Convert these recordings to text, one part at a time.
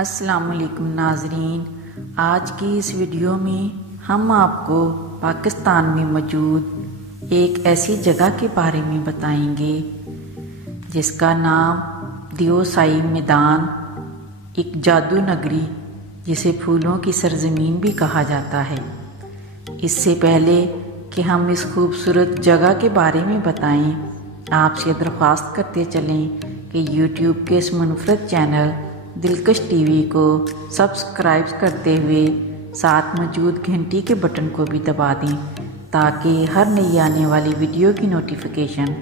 السلام علیکم ناظرین، آج کی اس ویڈیو میں ہم آپ کو پاکستان میں موجود ایک ایسی جگہ کے بارے میں بتائیں گے جس کا نام دیوسائی میدان، ایک جادو نگری جسے پھولوں کی سرزمین بھی کہا جاتا ہے۔ اس سے پہلے کہ ہم اس خوبصورت جگہ کے بارے میں بتائیں، آپ سے درخواست کرتے چلیں کہ یوٹیوب کے اس منفرد چینل دلکش ٹی وی کو سبسکرائب کرتے ہوئے ساتھ موجود گھنٹی کے بٹن کو بھی دبا دیں تاکہ ہر نئی آنے والی ویڈیو کی نوٹیفیکیشن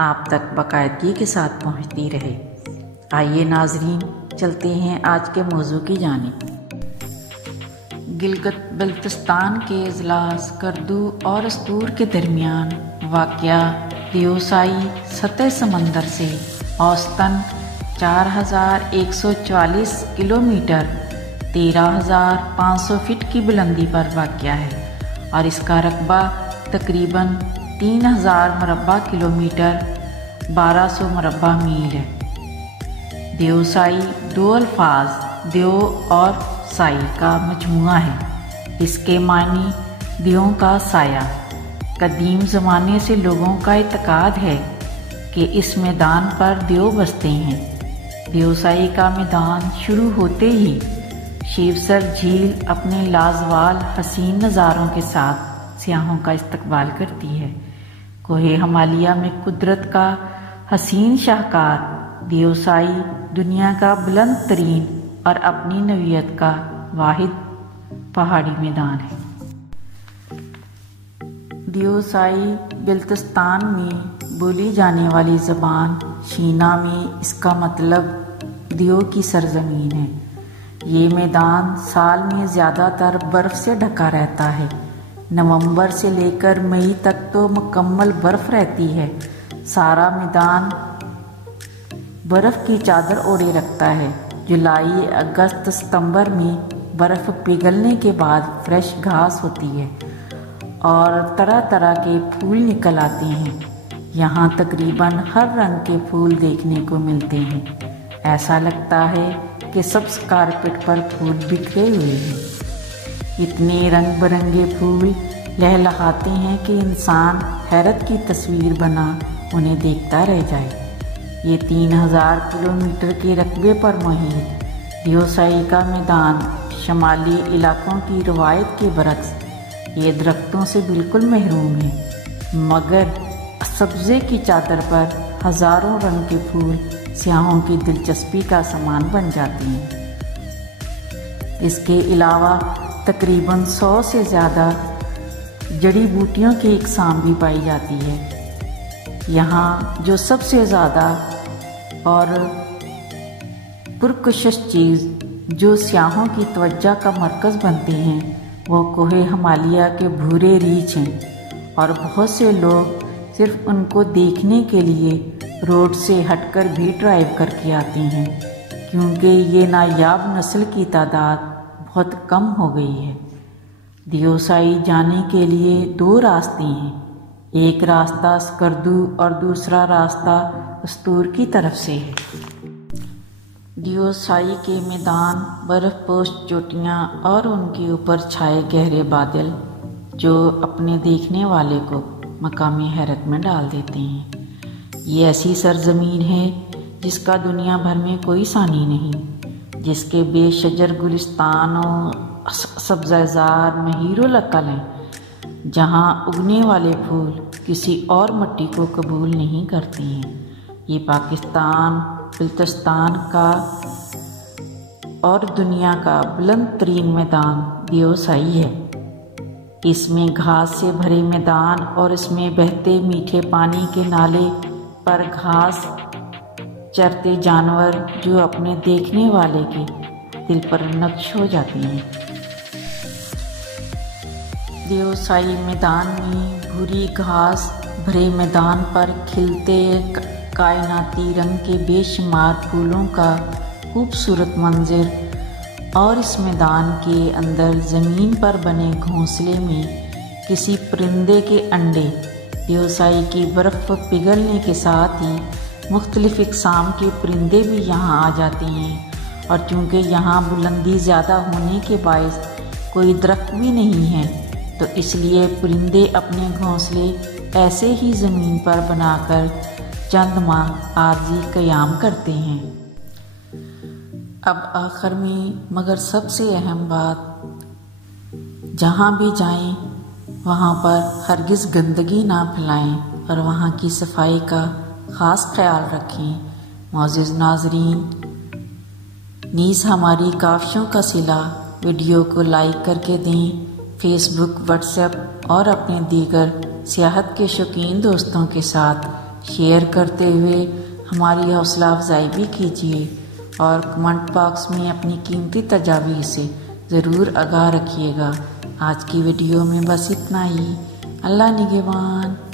آپ تک باقاعدگی کے ساتھ پہنچتی رہے۔ آئیے ناظرین، چلتے ہیں آج کے موضوع کی جانب۔ گلگت بلتستان کے اضلاع سکردو اور استور کے درمیان واقع دیوسائی سطح سمندر سے اوسطاً 4144 کلومیٹر 13,500 فٹ کی بلندی پر واقع ہے اور اس کا رقبہ تقریباً 3000 مربع کلومیٹر 1200 مربع میل ہے۔ دیوسائی دو الفاظ دیو اور سائی کا مجموعہ ہے۔ اس کے معنی دیووں کا سایہ۔ قدیم زمانے سے لوگوں کا اعتقاد ہے کہ اس میدان پر دیو بستے ہیں۔ دیوسائی کا میدان شروع ہوتے ہی شیوسر جھیل اپنے لازوال حسین نظاروں کے ساتھ سیاحوں کا استقبال کرتی ہے۔ کوہ ہمالیہ میں قدرت کا حسین شاہکار دیوسائی دنیا کا بلند ترین اور اپنی نوعیت کا واحد پہاڑی میدان ہے۔ دیوسائی بلتستان میں بولی جانے والی زبان شینا میں اس کا مطلب دیو کی سرزمین ہے۔ یہ میدان سال میں زیادہ تر برف سے ڈھکا رہتا ہے۔ نومبر سے لے کر مئی تک تو مکمل برف رہتی ہے۔ سارا میدان برف کی چادر اوڑھے رکھتا ہے۔ جولائی، اگست، ستمبر میں برف پگھلنے کے بعد فریش گھاس ہوتی ہے اور طرح طرح کے پھول نکل آتے ہیں۔ یہاں تقریباً ہر رنگ کے پھول دیکھنے کو ملتے ہیں۔ ایسا لگتا ہے کہ سبز کارپیٹ پر پھول بکھرے ہوئے ہیں۔ اتنے رنگ برنگے پھول لہلہاتے ہیں کہ انسان حیرت کی تصویر بنا انہیں دیکھتا رہ جائے۔ یہ 3000 کلومیٹر کے رقبے پر محیط دیوسائی کا میدان شمالی علاقوں کی روایت کے برعکس یہ درختوں سے بالکل محروم ہے، مگر سبزے کی چادر پر ہزاروں رنگ کے پھول سیاحوں کی دلچسپی کا سامان بن جاتے ہیں۔ اس کے علاوہ تقریباً 100 سے زیادہ جڑی بوٹیوں کی اقسام بھی پائی جاتی ہے۔ یہاں جو سب سے زیادہ اور پرکشش چیز جو سیاحوں کی توجہ کا مرکز بنتے ہیں وہ کوہ ہمالیہ کے بھورے ریچھ ہیں، اور بہت سے لوگ صرف ان کو دیکھنے کے لیے روڈ سے ہٹ کر بھی ڈرائیو کر کے آتے ہیں، کیونکہ یہ نایاب نسل کی تعداد بہت کم ہو گئی ہے۔ دیوسائی جانے کے لیے 2 راستے ہیں، ایک راستہ سکردو اور دوسرا راستہ استور کی طرف سے ہے۔ دیوسائی کے میدان برف پوش چوٹیاں اور ان کے اوپر چھائے گہرے بادل جو اپنے دیکھنے والے کو مقامی حیرت میں ڈال دیتے ہیں۔ یہ ایسی سرزمین ہے جس کا دنیا بھر میں کوئی ثانی نہیں، جس کے بے شجر گلستان و سبزہ زار مہیر العقل ہیں، جہاں اگنے والے پھول کسی اور مٹی کو قبول نہیں کرتے ہیں۔ یہ پاکستان بلتستان کا اور دنیا کا بلند ترین میدان دیوسائی ہے۔ اس میں گھاس سے بھرے میدان اور اس میں بہتے میٹھے پانی کے نالے پر گھاس چرتے جانور جو اپنے دیکھنے والے کے دل پر نقش ہو جاتے ہیں۔ دیوسائی میدان میں بھوری گھاس بھرے میدان پر کھلتے کائناتی رنگ کے بے شمار پھولوں کا خوبصورت منظر، اور اس میدان کے اندر زمین پر بنے گھونسلے میں کسی پرندے کے انڈے۔ دیوسائی کی برف پگھلنے کے ساتھ ہی مختلف اقسام کے پرندے بھی یہاں آ جاتے ہیں اور چونکہ یہاں بلندی زیادہ ہونے کے باعث کوئی درخت بھی نہیں ہے تو اس لیے پرندے اپنے گھونسلے ایسے ہی زمین پر بنا کر چند ماہ عارضی قیام کرتے ہیں۔ اب آخر میں مگر سب سے اہم بات، جہاں بھی جائیں وہاں پر ہرگز گندگی نہ پھیلائیں اور وہاں کی صفائی کا خاص خیال رکھیں۔ معزز ناظرین، نیز ہماری کاوشوں کا صلہ ویڈیو کو لائک کر کے دیں، فیس بک، واٹس ایپ اور اپنے دیگر سیاحت کے شوقین دوستوں کے ساتھ شیئر کرتے ہوئے ہماری حوصلہ افزائی بھی کیجیے اور کمنٹ باکس میں اپنی قیمتی تجاویز سے ضرور آگاہ رکھیے گا۔ آج کی ویڈیو میں بس اتنا ہی۔ اللہ نگہبان۔